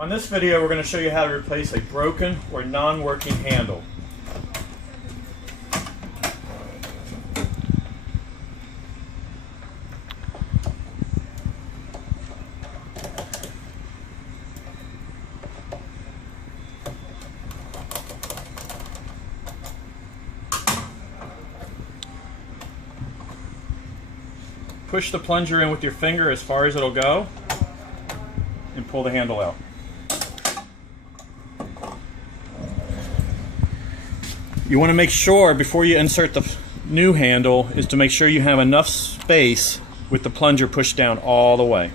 On this video, we're going to show you how to replace a broken or non-working handle. Push the plunger in with your finger as far as it'll go and pull the handle out. You want to make sure before you insert the new handle is to make sure you have enough space with the plunger pushed down all the way.